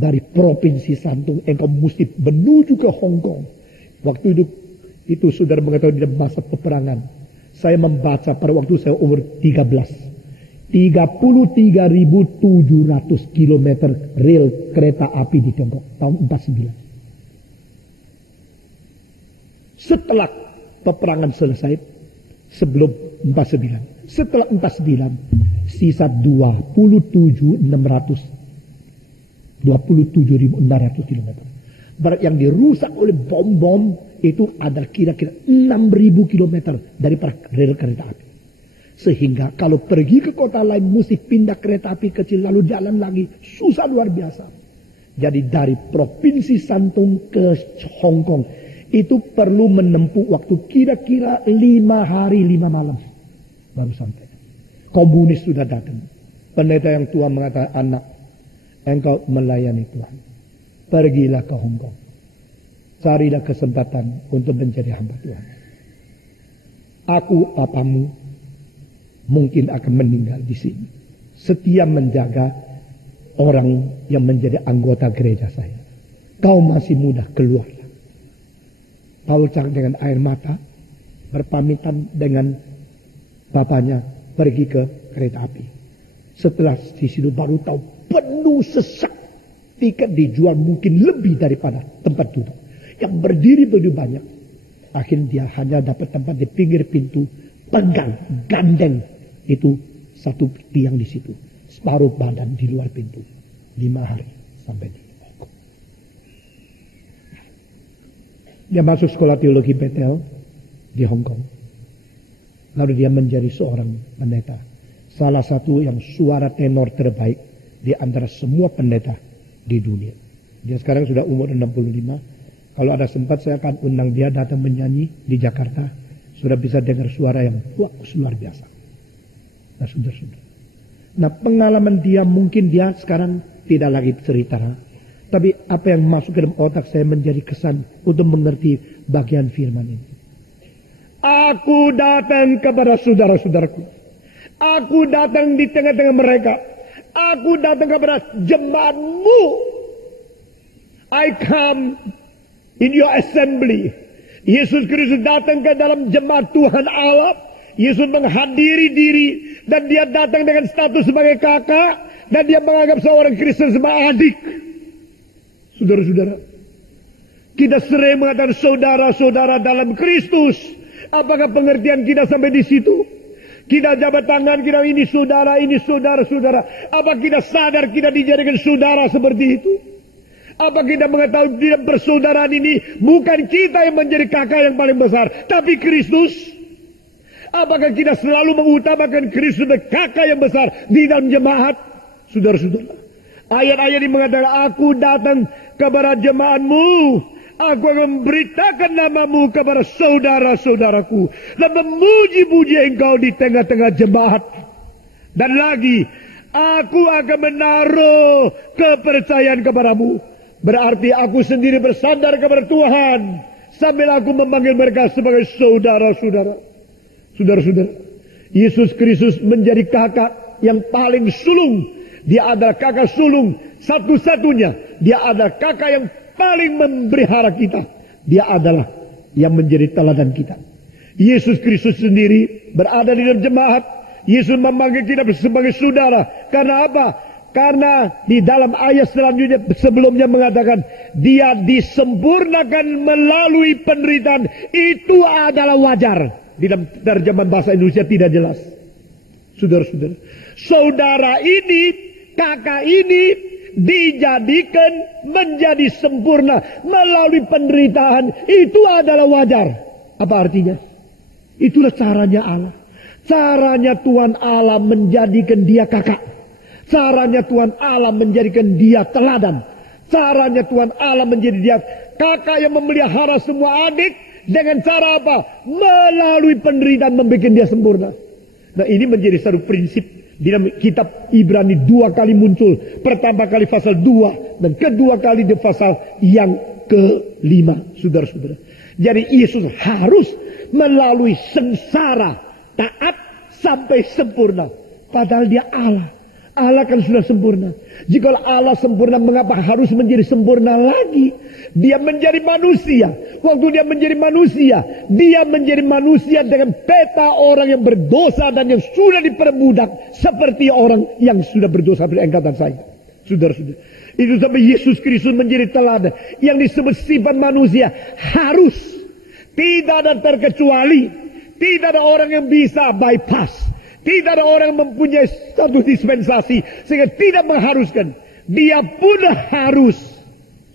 Dari Provinsi Santung engkau mesti menuju ke Hong Kong. Waktu itu saudara mengetahui di masa peperangan. Saya membaca pada waktu saya umur 13. 33.700 km rel kereta api di Tiongkok tahun 49. Setelah peperangan selesai, sebelum 49. Setelah 49, sisa 27.600 km. Berarti yang dirusak oleh bom-bom itu adalah kira-kira 6.000 km dari rel kereta api. Sehingga kalau pergi ke kota lain mesti pindah kereta api kecil lalu jalan lagi. Susah luar biasa. Jadi dari Provinsi Santung ke Hong Kong itu perlu menempuh waktu kira-kira 5 hari 5 malam baru sampai. Komunis sudah datang. Pendeta yang tua mengatakan, anak, engkau melayani Tuhan. Pergilah ke Hong Kong. Carilah kesempatan untuk menjadi hamba Tuhan. Aku apamu mungkin akan meninggal di sini. Setia menjaga orang yang menjadi anggota gereja saya. Kau masih muda, keluarlah. Paul cak dengan air mata, berpamitan dengan bapaknya, pergi ke kereta api. Setelah di situ baru tahu penuh sesak. Tiket dijual mungkin lebih daripada tempat duduk. Yang berdiri begitu banyak. Akhirnya dia hanya dapat tempat di pinggir pintu. Pegang, gandeng. Itu satu tiang di situ. Separuh badan di luar pintu. 5 hari sampai di Hong Kong. Dia masuk sekolah teologi Bethel di Hong Kong. Lalu dia menjadi seorang pendeta. Salah satu yang suara tenor terbaik di antara semua pendeta di dunia. Dia sekarang sudah umur 65. Kalau ada sempat saya akan undang dia datang menyanyi di Jakarta. Sudah bisa dengar suara yang luar biasa. Nah, saudara-saudara. Nah, pengalaman dia mungkin dia sekarang tidak lagi cerita. Tapi apa yang masuk ke dalam otak saya menjadi kesan untuk mengerti bagian firman ini. Aku datang kepada saudara-saudaraku. Aku datang di tengah-tengah mereka. Aku datang kepada jemaatmu. I come in your assembly. Yesus Kristus datang ke dalam jemaat Tuhan Allah. Yesus menghadiri diri. Dan dia datang dengan status sebagai kakak. Dan dia menganggap seorang Kristen sebagai adik. Saudara-saudara. Kita sering mengatakan saudara-saudara dalam Kristus. Apakah pengertian kita sampai di situ? Kita jabat tangan, kita ini saudara-saudara. Apa kita sadar kita dijadikan saudara seperti itu? Apa kita mengetahui tidak persaudaraan ini bukan kita yang menjadi kakak yang paling besar, tapi Kristus? Apakah kita selalu mengutamakan Kristus sebagai kakak yang besar di dalam jemaat? Saudara-saudara, ayat-ayat ini mengatakan, aku datang kepada jemaatmu. Aku akan memberitakan namamu kepada saudara-saudaraku. Dan memuji-puji engkau di tengah-tengah jemaat. Dan lagi, aku akan menaruh kepercayaan kepadamu. Berarti aku sendiri bersandar kepada Tuhan. Sambil aku memanggil mereka sebagai saudara-saudara. Saudara-saudara, Yesus Kristus menjadi kakak yang paling sulung. Dia adalah kakak sulung satu-satunya. Dia adalah kakak yang paling memelihara kita. Dia adalah yang menjadi teladan kita. Yesus Kristus sendiri berada di dalam jemaat. Yesus memanggil kita sebagai saudara. Karena apa? Karena di dalam ayat selanjutnya sebelumnya mengatakan dia disempurnakan melalui penderitaan. Itu adalah wajar. Di dalam terjemahan bahasa Indonesia tidak jelas. Saudara-saudara, saudara ini, kakak ini dijadikan menjadi sempurna melalui penderitaan. Itu adalah wajar. Apa artinya? Itulah caranya Allah. Caranya Tuhan Allah menjadikan dia kakak. Caranya Tuhan Allah menjadikan dia teladan. Caranya Tuhan Allah menjadi dia kakak yang memelihara semua adik. Dengan cara apa? Melalui penderitaan membuat dia sempurna. Nah, ini menjadi satu prinsip di dalam kitab Ibrani 2 kali muncul. Pertama kali pasal 2 dan kedua kali di pasal yang ke-5, saudara-saudara. Jadi Yesus harus melalui sengsara taat sampai sempurna. Padahal dia Allah. Allah kan sudah sempurna. Jika Allah sempurna, mengapa harus menjadi sempurna lagi? Dia menjadi manusia. Waktu dia menjadi manusia dengan peta orang yang berdosa dan yang sudah diperbudak seperti orang yang sudah berdosa seperti engkau dan saya. Saudara-saudara, itu sampai Yesus Kristus menjadi teladan yang disebut sifat manusia harus, tidak ada terkecuali, tidak ada orang yang bisa bypass. Tidak ada orang yang mempunyai satu dispensasi sehingga tidak mengharuskan. Dia pun harus.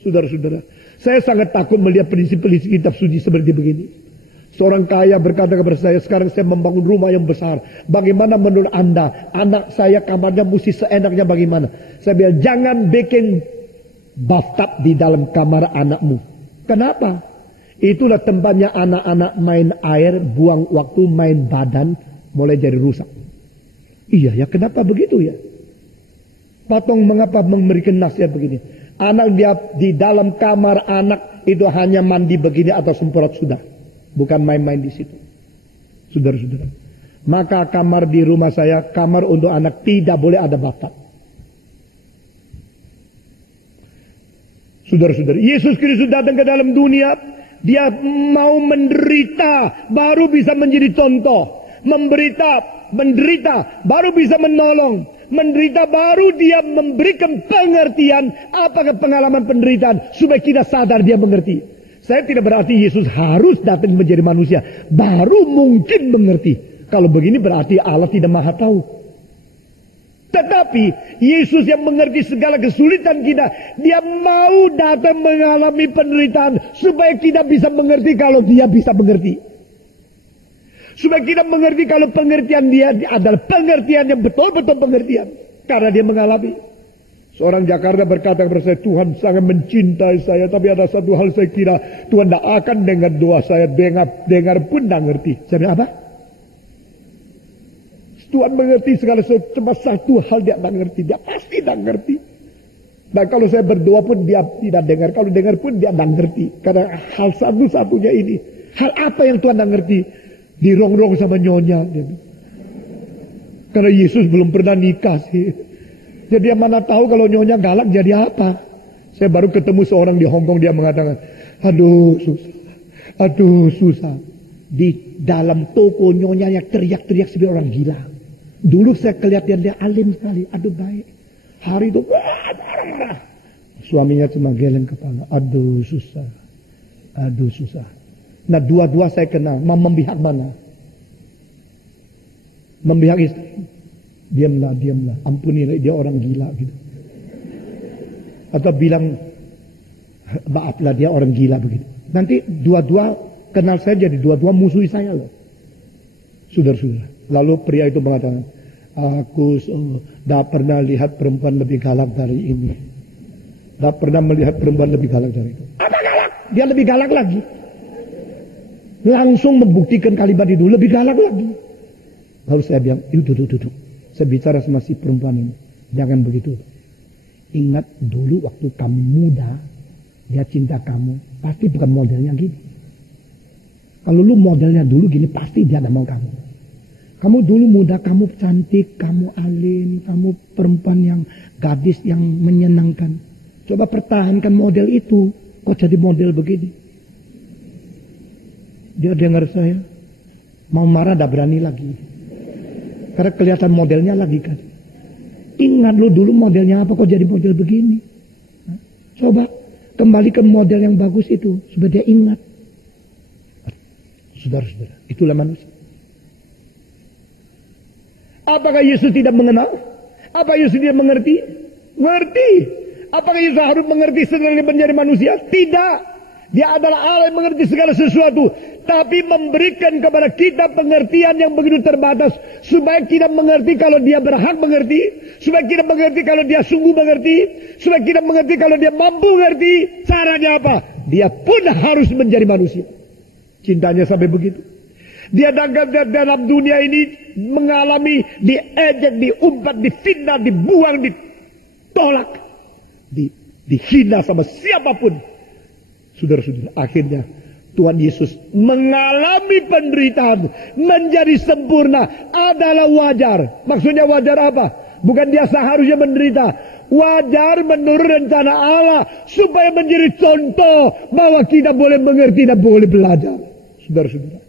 Saudara-saudara, saya sangat takut melihat prinsip-prinsip kitab suci seperti begini. Seorang kaya berkata kepada saya, sekarang saya membangun rumah yang besar. Bagaimana menurut Anda? Anak saya kamarnya mesti seenaknya bagaimana? Saya bilang, jangan bikin bathtub di dalam kamar anakmu. Kenapa? Itulah tempatnya anak-anak main air, buang waktu, main badan, mulai jadi rusak. Iya ya, kenapa begitu ya? Patong mengapa memberikan nasihat begini? Anak dia di dalam kamar anak itu hanya mandi begini atau semprot sudah. Bukan main-main di situ. Saudara-saudara. Maka kamar di rumah saya, kamar untuk anak tidak boleh ada bathtub. Saudara-saudara, Yesus Kristus datang ke dalam dunia. Dia mau menderita, baru bisa menjadi contoh. Menderita, baru bisa menolong. Menderita, baru dia memberikan pengertian. Apakah pengalaman penderitaan? Supaya kita sadar dia mengerti. Saya tidak berarti Yesus harus datang menjadi manusia. Baru mungkin mengerti. Kalau begini berarti Allah tidak maha tahu. Tetapi Yesus yang mengerti segala kesulitan kita. Dia mau datang mengalami penderitaan. Supaya kita bisa mengerti kalau dia bisa mengerti. Supaya kita mengerti kalau pengertian dia adalah pengertian yang betul-betul pengertian. Karena dia mengalami. Seorang Jakarta berkata kepada saya, Tuhan sangat mencintai saya. Tapi ada satu hal saya kira, Tuhan tidak akan dengar doa saya. Dengar pun tidak ngerti. Saya bilang apa? Tuhan mengerti segala sesuatu. Cuma satu hal dia tidak ngerti. Dia pasti tidak ngerti. Dan kalau saya berdoa pun dia tidak dengar. Kalau dengar pun dia tidak ngerti. Karena hal satu-satunya ini. Hal apa yang Tuhan tidak ngerti? Dirongrong sama nyonya. Karena Yesus belum pernah nikah sih. Jadi dia mana tahu kalau nyonya galak jadi apa. Saya baru ketemu seorang di Hong Kong. Dia mengatakan, aduh susah. Di dalam toko nyonya yang teriak-teriak seperti orang gila. Dulu saya kelihatan dia alim sekali. Aduh baik. Hari itu suaminya cuma geleng kepala. Aduh susah. Nah dua-dua saya kenal. Memihak mana? Memihak istri. Diamlah. Ampunilah, dia orang gila gitu. Atau bilang, maaflah dia orang gila begitu. Nanti dua-dua kenal saya jadi dua-dua musuhi saya loh. Saudara-saudara. Lalu pria itu mengatakan, aku tidak pernah lihat perempuan lebih galak dari ini. Tidak pernah melihat perempuan lebih galak dari itu. Apa galak? Dia lebih galak lagi. Langsung membuktikan kalimat itu lebih galak lagi. Lalu saya bilang, duduk. Saya bicara sama si perempuan ini. Jangan begitu. Ingat dulu waktu kamu muda, dia cinta kamu. Pasti bukan modelnya gini. Kalau lu modelnya dulu gini, pasti dia tidak mau kamu. Kamu dulu muda, kamu cantik, kamu alim, kamu perempuan yang gadis yang menyenangkan. Coba pertahankan model itu. Kok jadi model begini? Dia dengar saya. Mau marah tidak berani lagi. Karena kelihatan modelnya lagi kan. Ingat lu dulu modelnya apa kok jadi model begini. Coba kembali ke model yang bagus itu. Supaya dia ingat. Saudara-saudara, itulah manusia. Apakah Yesus tidak mengenal? Apa Yesus tidak mengerti? Ngerti. Apakah Yesus harus mengerti setelah menjadi manusia? Tidak. Dia adalah Allah yang mengerti segala sesuatu. Tapi memberikan kepada kita pengertian yang begitu terbatas. Supaya kita mengerti kalau dia berhak mengerti. Supaya kita mengerti kalau dia sungguh mengerti. Supaya kita mengerti kalau dia mampu mengerti. Caranya apa? Dia pun harus menjadi manusia. Cintanya sampai begitu. Dia dalam dunia ini mengalami diejek, diumpat, difitnah, dibuang, ditolak. Dihina sama siapapun. Saudara-saudara, akhirnya Tuhan Yesus mengalami penderitaan menjadi sempurna adalah wajar. Maksudnya wajar apa? Bukan dia seharusnya menderita. Wajar menurut rencana Allah. Supaya menjadi contoh bahwa kita boleh mengerti dan boleh belajar. Saudara-saudara.